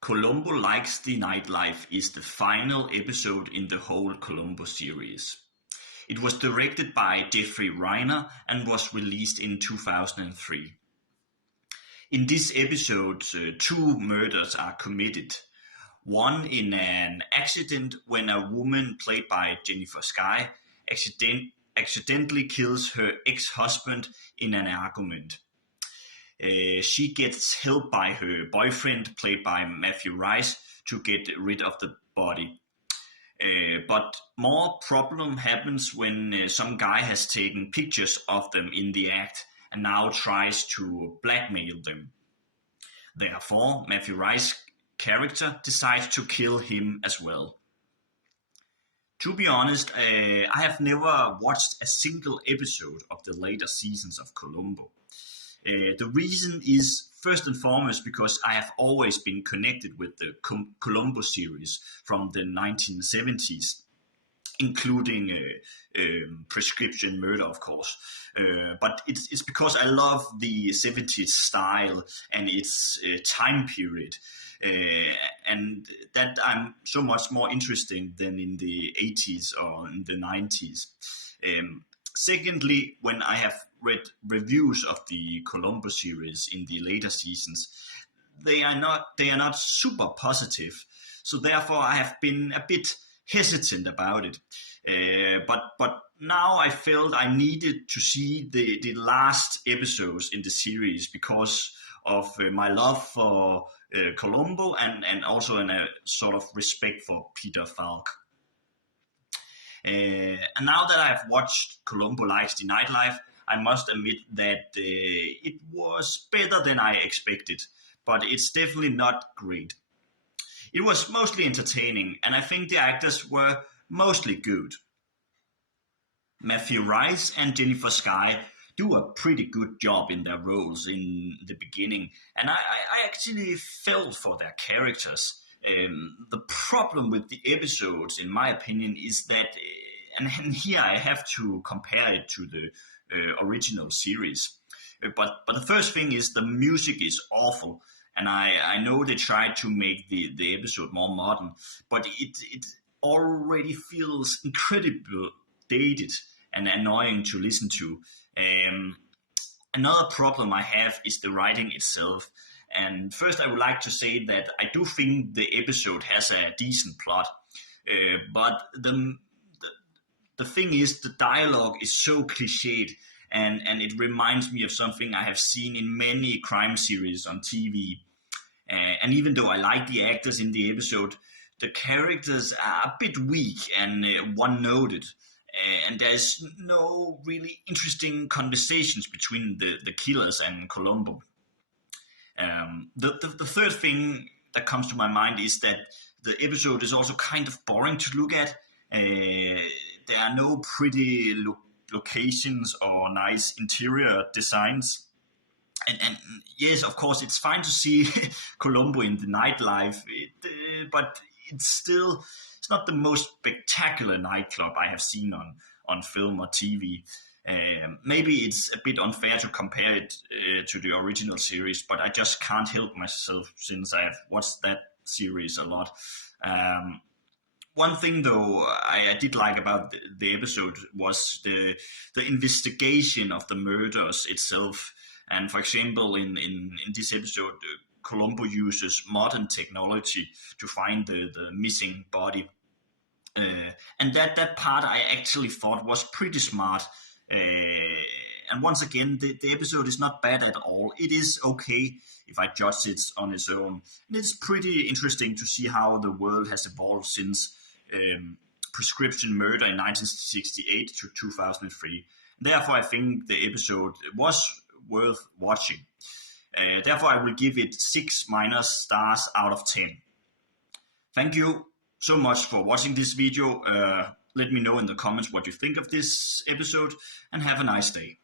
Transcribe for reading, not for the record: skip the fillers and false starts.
Columbo Likes the Nightlife is the final episode in the whole Columbo series. It was directed by Reiner and was released in 2003. In this episode, two murders are committed. One in an accident when a woman played by Jennifer Sky accidentally kills her ex-husband in an argument. She gets help by her boyfriend, played by Rhys, to get rid of the body. But more problem happens when some guy has taken pictures of them in the act and now tries to blackmail them. Therefore, Rhys' character decides to kill him as well. To be honest, I have never watched a single episode of the later seasons of Columbo. The reason is first and foremost because I have always been connected with the Columbo series from the 1970s, including Prescription Murder, of course. But it's because I love the 70s style and its time period. And that I'm so much more interesting than in the 80s or in the 90s. Secondly, when I have read reviews of the Columbo series in the later seasons, they are not super positive. So therefore, I have been a bit hesitant about it. But now I felt I needed to see the last episodes in the series because of my love for Columbo and also in a sort of respect for Peter Falk. And now that I've watched Columbo Likes the Nightlife, I must admit that it was better than I expected, but it's definitely not great. It was mostly entertaining, and I think the actors were mostly good. Rhys and Jennifer Sky do a pretty good job in their roles in the beginning, and I actually felt for their characters. The problem with the episodes, in my opinion, is that, and here I have to compare it to the original series. But the first thing is the music is awful, and I know they tried to make the episode more modern, but it already feels incredibly dated and annoying to listen to. Another problem I have is the writing itself. And first, I would like to say that I do think the episode has a decent plot, but the thing is, the dialogue is so cliched, and it reminds me of something I have seen in many crime series on TV. And even though I like the actors in the episode, the characters are a bit weak and one-noted. And there's no really interesting conversations between the killers and Columbo. The third thing that comes to my mind is that the episode is also kind of boring to look at. There are no pretty locations or nice interior designs. And yes, of course, it's fine to see Columbo in the nightlife, but it's not the most spectacular nightclub I have seen on film or TV. Maybe it's a bit unfair to compare it to the original series, but I just can't help myself since I have watched that series a lot. One thing, though, I did like about the episode was the investigation of the murders itself. And for example, in this episode, Columbo uses modern technology to find the missing body. And that part I actually thought was pretty smart. And once again, the episode is not bad at all. It is okay if I judge it on its own. And it's pretty interesting to see how the world has evolved since Prescription Murder in 1968 to 2003. Therefore, I think the episode was worth watching. Therefore, I will give it 6 minus stars out of 10. Thank you so much for watching this video. Let me know in the comments what you think of this episode, and have a nice day.